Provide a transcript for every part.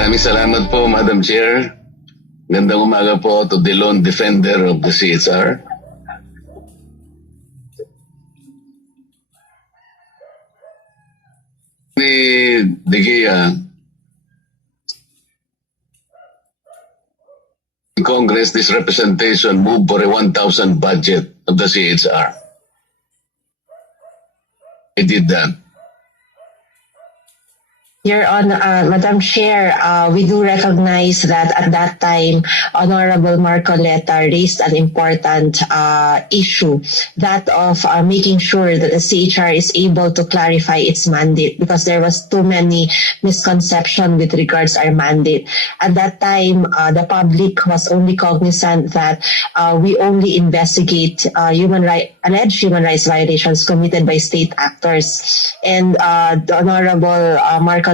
Maraming salamat po, Madam Chair. Gandang umaga po to the lone defender of the CHR. Ni Digea, in Congress, this representation moved for a 1,000 budget of the CHR. I did that. Your Honor, Madam Chair, we do recognize that at that time, Honorable Marcoleta raised an important issue, that of making sure that the CHR is able to clarify its mandate, because there was too many misconceptions with regards our mandate. At that time, the public was only cognizant that we only investigate alleged human rights violations committed by state actors. And the Honorable Marcoleta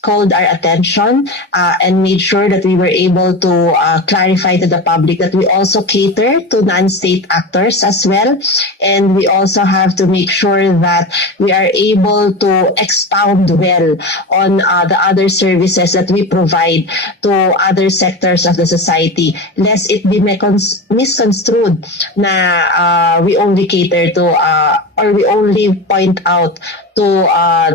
called our attention and made sure that we were able to clarify to the public that we also cater to non-state actors as well. And we also have to make sure that we are able to expound well on the other services that we provide to other sectors of the society, lest it be misconstrued na we only cater to or we only point out to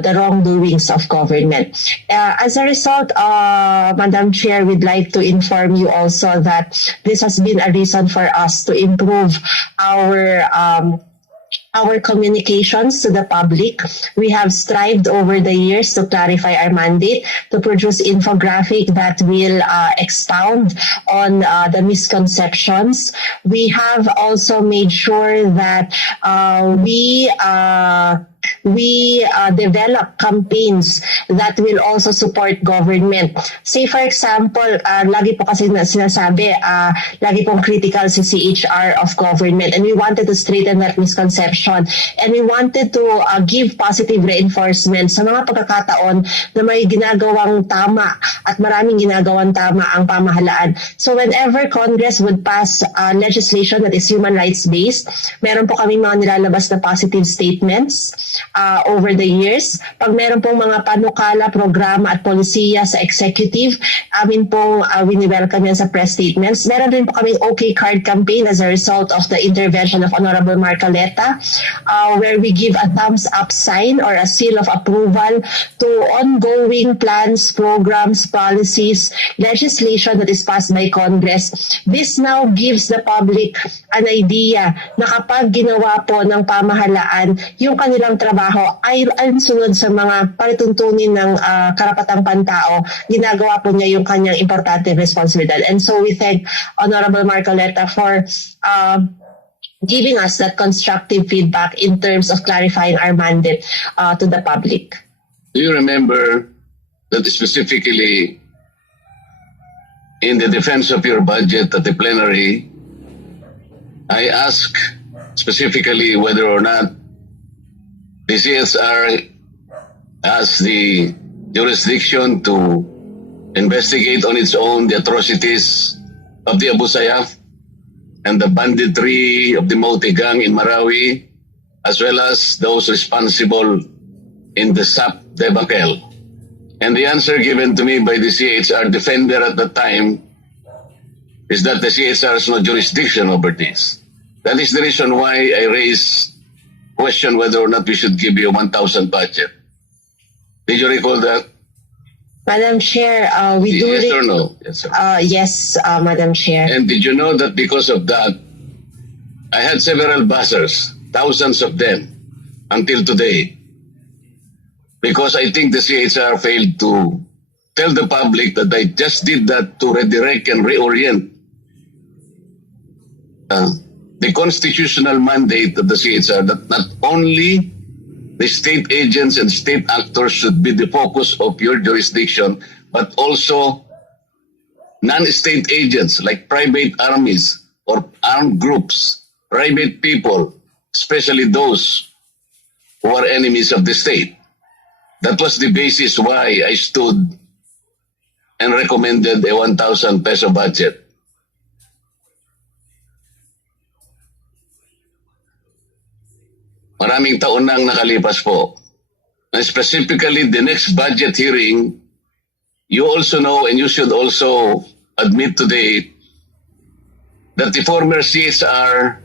the wrongdoings of government. As a result, Madam Chair, we'd like to inform you also that this has been a reason for us to improve our communications to the public. We have strived over the years to clarify our mandate, to produce infographic that will expound on the misconceptions. We have also made sure that we develop campaigns that will also support government. Say for example, lagi po kasi sinasabi, lagi pong critical si CHR of government, and we wanted to straighten that misconception, and we wanted to give positive reinforcement sa mga pagkakataon na may ginagawang tama at maraming ginagawang tama ang pamahalaan. So whenever Congress would pass legislation that is human rights based, meron po kami mga nilalabas na positive statements over the years. Pag meron pong mga panukala, programa at polisiya sa executive, amin pong wini-welcome yan sa press statements. Meron din po kaming OK card campaign as a result of the intervention of Honorable Marcoleta, where we give a thumbs up sign or a seal of approval to ongoing plans, programs, policies, legislation that is passed by Congress. This now gives the public an idea na kapag ginawa po ng pamahalaan yung kanilang trabaho ay sunod sa mga palituntunin ng karapatang pantao, ginagawa po niya yung kanyang importante responsibilidad. And so we thank Honorable Marcoleta for giving us that constructive feedback in terms of clarifying our mandate to the public. Do you remember that specifically in the defense of your budget at the plenary, I asked specifically whether or not the CSR has the jurisdiction to investigate on its own the atrocities of the Abu Sayyaf and the banditry of the Mauti gang in Marawi, as well as those responsible in the SAP debacle. And the answer given to me by the CHR defender at the time is that the CHR has no jurisdiction over this. That is the reason why I raised question whether or not we should give you a 1,000 budget. Did you recall that? Madam Chair, we do... Yes or no? Yes, sir. Yes, Madam Chair. And did you know that because of that, I had several buzzers, thousands of them, until today. Because I think the CHR failed to tell the public that I just did that to redirect and reorient the constitutional mandate of the CHR, that not only the state agents and state actors should be the focus of your jurisdiction, but also non-state agents like private armies or armed groups, private people, especially those who are enemies of the state. That was the basis why I stood and recommended a 1,000 peso budget. Maraming taon nang nakalipas po. And specifically, the next budget hearing you also know and you should also admit today that the former CHR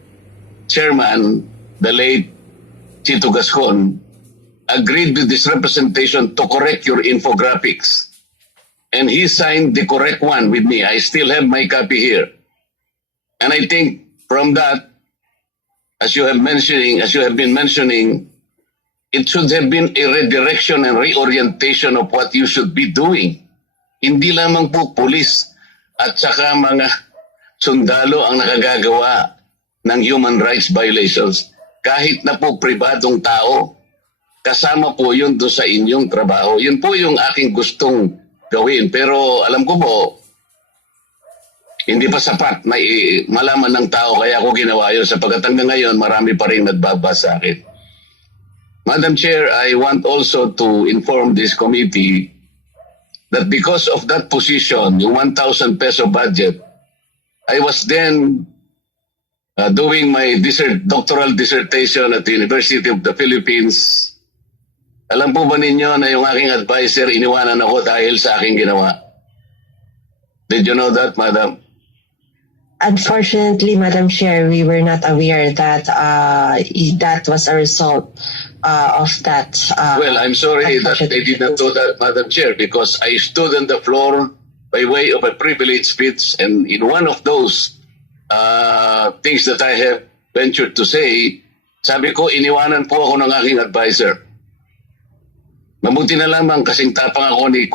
chairman, the late Chito Gascon, agreed with this representation to correct your infographics. And he signed the correct one with me. I still have my copy here. And I think from that, as you have been mentioning, it should have been a redirection and reorientation of what you should be doing. Hindi lamang po pulis at saka mga sundalo ang nakagagawa ng human rights violations. Kahit na po pribadong tao, kasama po yun doon sa inyong trabaho. Yun po yung aking gustong gawin. Pero alam ko po, hindi pa sapat may malaman ng tao kaya ako ginawa yun. Sapagkat hanggang ngayon, marami pa rin nagbabasa sa akin. Madam Chair, I want also to inform this committee that because of that position, yung 1,000 peso budget, I was then doing my doctoral dissertation at the University of the Philippines. Alam po ba ninyo na yung aking advisor, iniwanan ako dahil sa aking ginawa? Did you know that, Madam? Unfortunately, Madam Chair, we were not aware that that was a result of that. Well, I'm sorry that they did not do that, Madam Chair, because I stood on the floor by way of a privileged speech, and in one of those things that I have ventured to say, sabi ko, iniwanan po ako ng aking advisor. Mabuti na lamang kasing tapang ako ni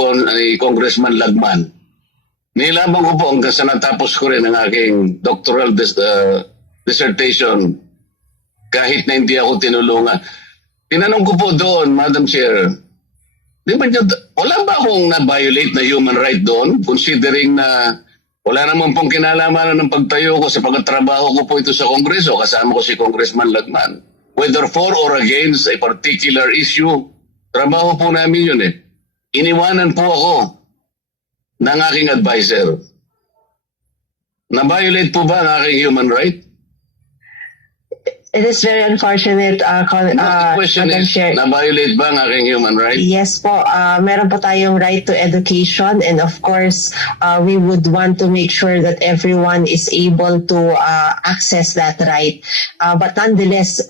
Congressman Lagman. Nilamang ko po hanggang sa natapos ko rin ang aking doctoral dissertation kahit na hindi ako tinulungan. Tinanong ko po doon, Madam Chair, wala ba akong na-violate na human right doon considering na wala naman pong kinalamanan ng pagtayo ko sa pagtatrabaho ko po ito sa Kongreso, kasama ko si Congressman Lagman. Whether for or against a particular issue, trabaho po namin yun eh. Iniwanan po ako ng aking advisor. Na-violate po ba ang aking human right? It is very unfortunate, The question Madam is, Chair. na-violate ba ang aking human right? Yes po, meron po tayong right to education, and of course, we would want to make sure that everyone is able to access that right. But nonetheless,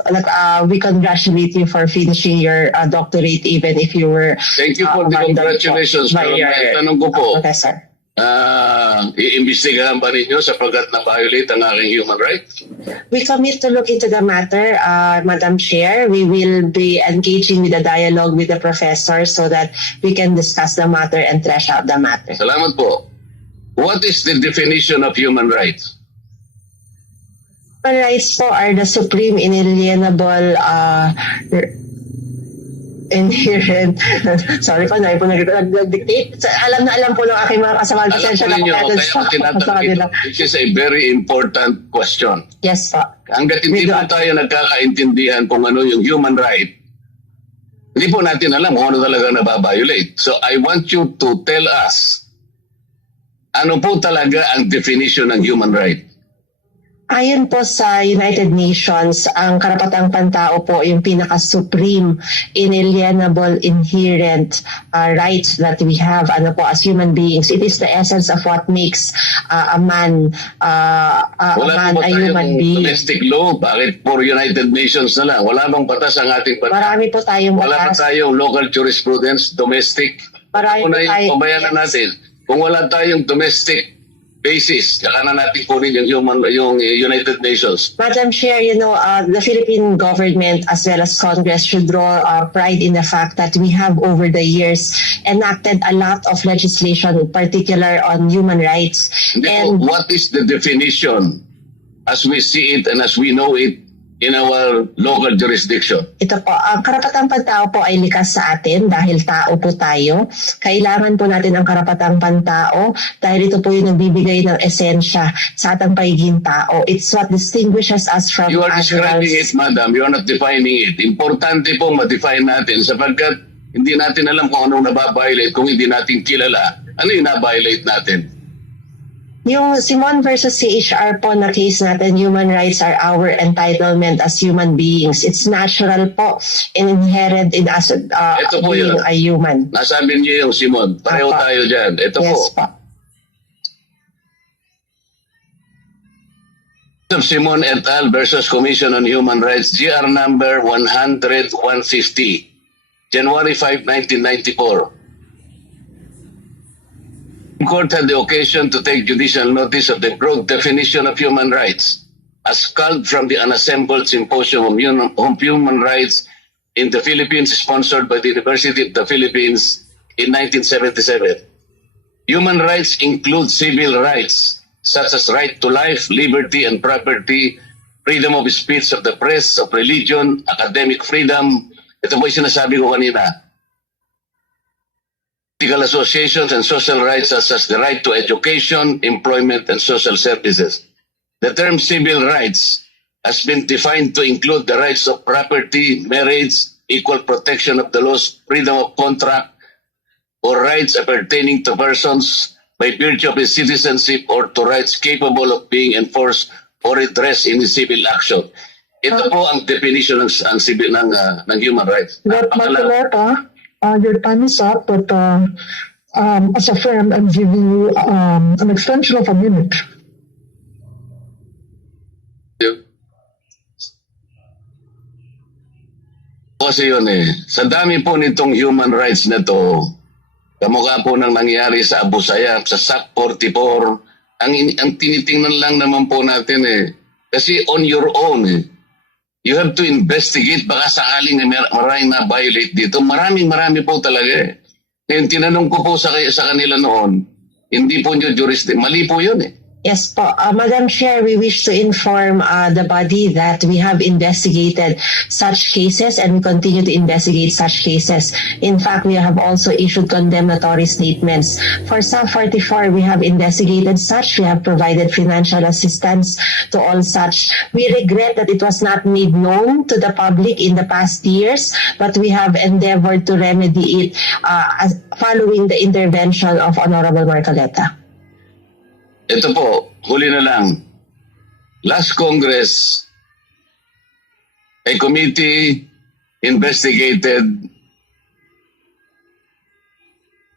we congratulate you for finishing your doctorate even if you were... Thank you for the congratulations. Pero may tanong ko po, Professor. iimbestigahan ba ninyo sapagkat na-violate ang aking human right? We commit to look into the matter, Madam Chair. We will be engaging with a dialogue with the professor so that we can discuss the matter and thresh out the matter. Salamat po. What is the definition of human rights? Human rights po are the supreme, inalienable, inherent. Sorry po, na po nag-dictate. Alam po ng aking mga kasama. Alam po ninyo, kaya ako tinatanong, which is a very important question. Yes po. Hanggat hindi po tayo nagkakaintindihan kung ano yung human right, hindi po natin alam kung ano talaga nababiolate. So I want you to tell us, ano po talaga ang definition ng human right? Ayon po sa United Nations, ang karapatang pantao po yung pinaka-supreme, inalienable, inherent rights that we have as human beings. It is the essence of what makes a man a human being. Domestic law? Bakit for United Nations na lang? Wala bang batas ang ating batas? Marami po tayong Wala ba batas. tayong local jurisprudence, domestic? Marami Una po yung tayo- pabayanan natin. Kung wala tayong domestic basis, saka na natin kunin yung United Nations. Madam Chair, the Philippine government as well as Congress should draw pride in the fact that we have over the years enacted a lot of legislation, in particular on human rights. Hindi po, what is the definition as we see it and as we know it in our local jurisdiction? Ito po, ang karapatang pantao po ay likas sa atin dahil tao po tayo. Kailangan po natin ang karapatang pantao dahil ito po yung nagbibigay ng esensya sa atang pagiging tao. It's what distinguishes us from You are describing it, animals. madam. You are not defining it. Importante po ma-define natin sapagkat hindi natin alam kung anong nababiolate kung hindi natin kilala. Ano yung nabiolate natin? Yung Simon versus CHR po na case natin, human rights are our entitlement as human beings. It's natural po and inherent in us Ito po being yun. a human. Nasabi niyo yung Simon. Pareho Apa. tayo dyan. Ito Yes po. po. Simon et al. Versus Commission on Human Rights, GR number 100-150, January 5, 1994. The court had the occasion to take judicial notice of the broad definition of human rights as culled from the unassembled Symposium on Human Rights in the Philippines, sponsored by the University of the Philippines in 1977. Human rights include civil rights, such as right to life, liberty and property, freedom of speech, of the press, of religion, academic freedom. Ito po yung sinasabi ko kanina. Political associations and social rights such as the right to education, employment, and social services. The term civil rights has been defined to include the rights of property, marriage, equal protection of the laws, freedom of contract, or rights appertaining to persons by virtue of his citizenship or to rights capable of being enforced or redressed in civil action. Ito po ang definition ng civil ng human rights. Marcoleta, your time is up, but as a friend, I'm giving you an extension of a minute. Kasi yun sa dami po nitong human rights na to, kamukha po nang nangyari sa Abu Sayyaf, sa SAC 44, ang tinitingnan lang naman po natin kasi on your own you have to investigate, baka sakaling maraming na-violate dito. Marami po talaga Ngayon, tinanong ko po sa kanila noon, hindi po nyo jurisdiction. Mali po yun Yes po. Madam Chair, we wish to inform the body that we have investigated such cases and we continue to investigate such cases. In fact, we have also issued condemnatory statements. For SAC 44, we have investigated such. We have provided financial assistance to all such. We regret that it was not made known to the public in the past years, but we have endeavored to remedy it following the intervention of Honorable Marcoleta. Ito po, huli na lang. Last Congress, a committee investigated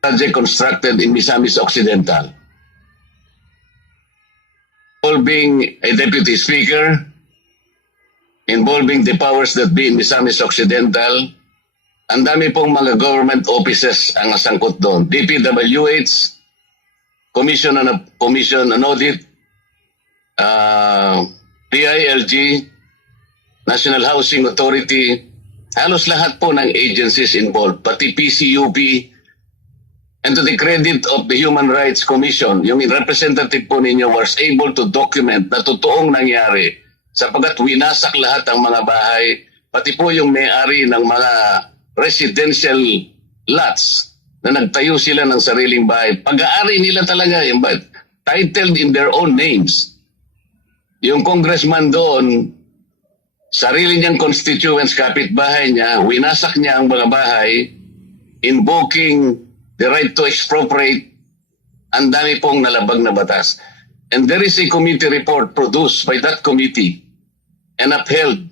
project constructed in Misamis Occidental, involving a deputy speaker, involving the powers that be in Misamis Occidental. Ang dami pong mga government offices ang nasangkot doon. DPWH, Commission on Audit, PILG, National Housing Authority, halos lahat po ng agencies involved, pati PCUP, and to the credit of the Human Rights Commission, yung representative po ninyo was able to document na totoong nangyari sapagkat winasak lahat ang mga bahay, pati po yung may-ari ng mga residential lots na nagtayo sila ng sariling bahay. Pag-aari nila talaga, titled in their own names. Yung congressman doon, sarili niyang constituents, kapitbahay niya, winasak niya ang mga bahay, invoking the right to expropriate. Ang dami pong nalabag na batas. And there is a committee report produced by that committee and upheld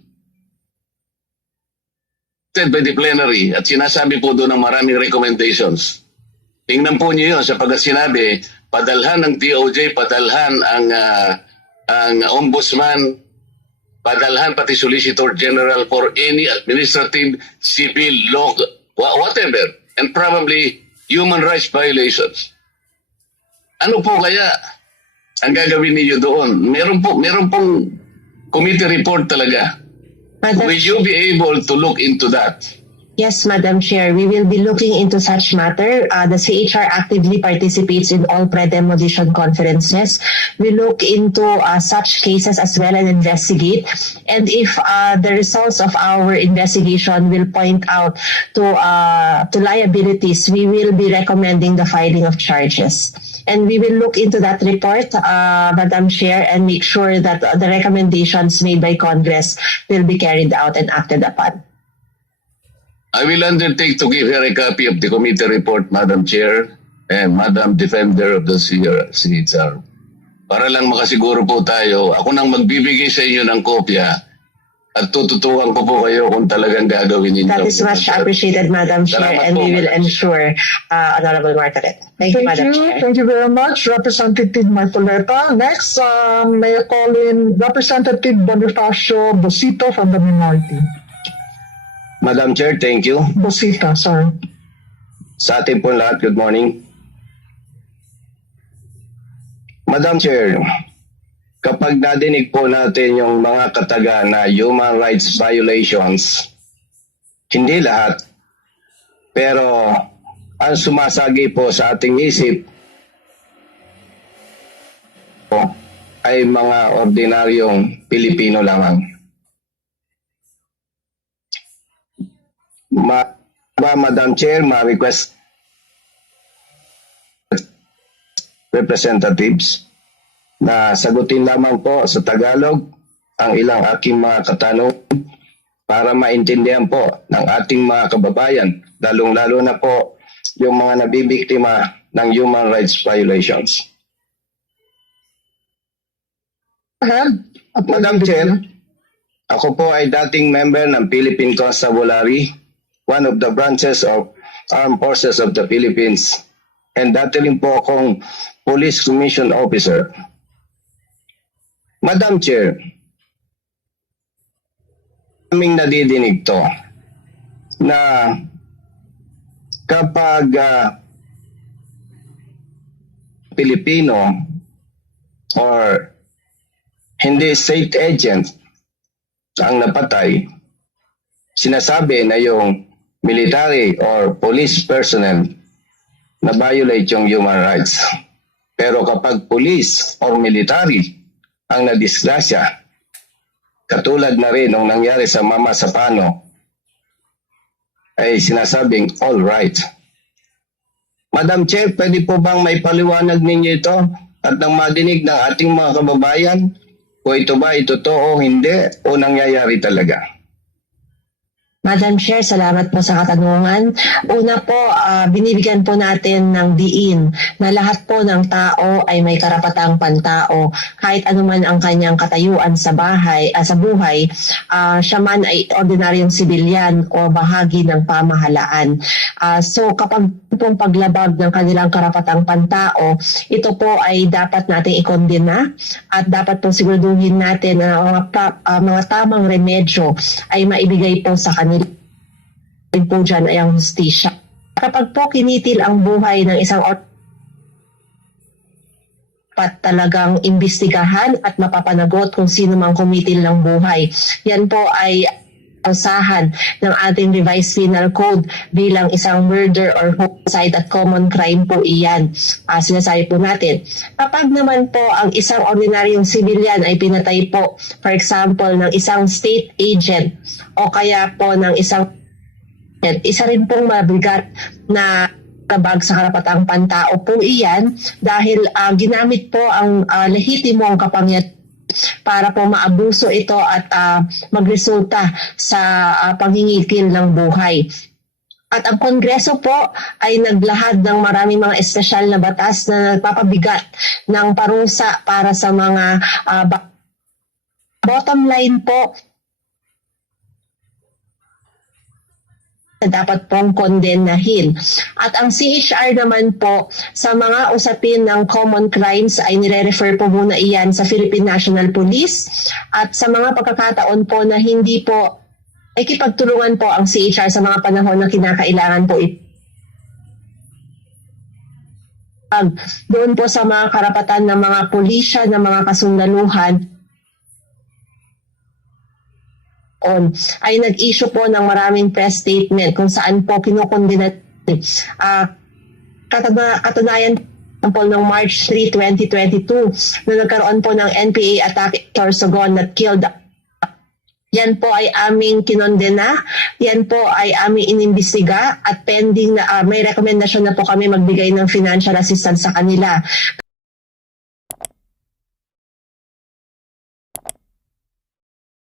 by the plenary at sinasabi po doon ng maraming recommendations. Tingnan po niyo yun sapagkat sinabi, padalhan ng DOJ, padalhan ang ombudsman, padalhan pati Solicitor General for any administrative, civil, law, whatever, and probably human rights violations. Ano po kaya ang gagawin niyo doon? Meron pong committee report talaga. Will you be able to look into that? Yes, Madam Chair. We will be looking into such matter. The CHR actively participates in all pre-demolition conferences. We look into such cases as well and investigate. And if the results of our investigation will point out to liabilities, we will be recommending the filing of charges. And we will look into that report, Madam Chair, and make sure that the recommendations made by Congress will be carried out and acted upon. I will undertake to give her a copy of the committee report, Madam Chair, and Madam Defender of the CHR. para lang makasiguro po tayo, ako nang magbibigay sa inyo ng kopya at tututukan ko po kayo kung talagang gagawin ninyo. That is much appreciated, Madam Chair, Salamat and po, we will Madam. ensure, Honorable Marcoleta. Thank you, Madam Chair. Thank you very much, Representative Marcoleta. Next, may I call in Representative Bonifacio Bosito from the minority. Madam Chair, thank you. Bosita, sorry. Sa ating po lahat, good morning. Madam Chair, kapag nadinig po natin yung mga kataga na human rights violations, hindi lahat, pero ang sumasagi po sa ating isip ay mga ordinaryong Pilipino lamang. Madam Chair, ma-request representatives na sagutin lamang po sa Tagalog ang ilang aking mga katanungan para maintindihan po ng ating mga kababayan, lalong-lalo na po yung mga nabibiktima ng human rights violations. Madam Chair, ako po ay dating member ng Philippine Constabulary, one of the branches of Armed Forces of the Philippines, and dati rin po akong Police Commission Officer. Madam Chair, aming nadidinig to na kapag Pilipino or hindi state agent ang napatay, sinasabi na yung military or police personnel na violate yung human rights. Pero kapag police or military ang nadisgrasya, katulad na rin nung nangyari sa Mama Sapano, ay sinasabing all right. Madam Chair, pwede po bang may paliwanag ninyo ito at nang madinig ng ating mga kababayan kung ito ba ito totoo o hindi o nangyayari talaga? Madam Chair, salamat po sa katanungan. Una po, binibigyan po natin ng diin na lahat po ng tao ay may karapatang pantao. Kahit anuman ang kanyang katayuan sa buhay, siya man ay ordinaryong sibilyan o bahagi ng pamahalaan. So kapag pong paglabag ng kanilang karapatang pantao, ito po ay dapat nating ikondena at dapat po siguraduhin natin na mga tamang remedyo ay maibigay po sa kanila. Po dyan ay ang hustisya. Kapag po kinitil ang buhay ng isang dapat talagang imbestigahan at mapapanagot kung sino mang kumitil ng buhay. Yan po ay usahan ng ating revised penal code bilang isang murder or homicide at common crime po iyan. Sinasabi po natin. Kapag naman po ang isang ordinaryong civilian ay pinatay po, for example, ng isang state agent o kaya po ng isang isa rin pong mabigat na kabag sa karapatang pantao po iyan dahil ginamit po ang lehitimong kapangyarihan para po maabuso ito at magresulta sa pangingikil ng buhay. At ang Kongreso po ay naglahad ng maraming mga espesyal na batas na nagpapabigat ng parusa para sa mga bottom line po dapat pong kondenahin. At ang CHR naman po sa mga usapin ng common crimes ay nire-refer po muna iyan sa Philippine National Police at sa mga pagkakataon po na hindi po ay kipagtulungan po ang CHR sa mga panahon na kinakailangan po doon po sa mga karapatan ng mga pulisya, ng mga kasundaluhan ay nag-issue po ng maraming press statement kung saan po kinukondena katunayan po ng March 3, 2022 na nagkaroon po ng NPA attack in Sagot that killed. Yan po ay aming kinondena, yan po ay aming inimbestiga at pending na may rekomendasyon na po kami magbigay ng financial assistance sa kanila.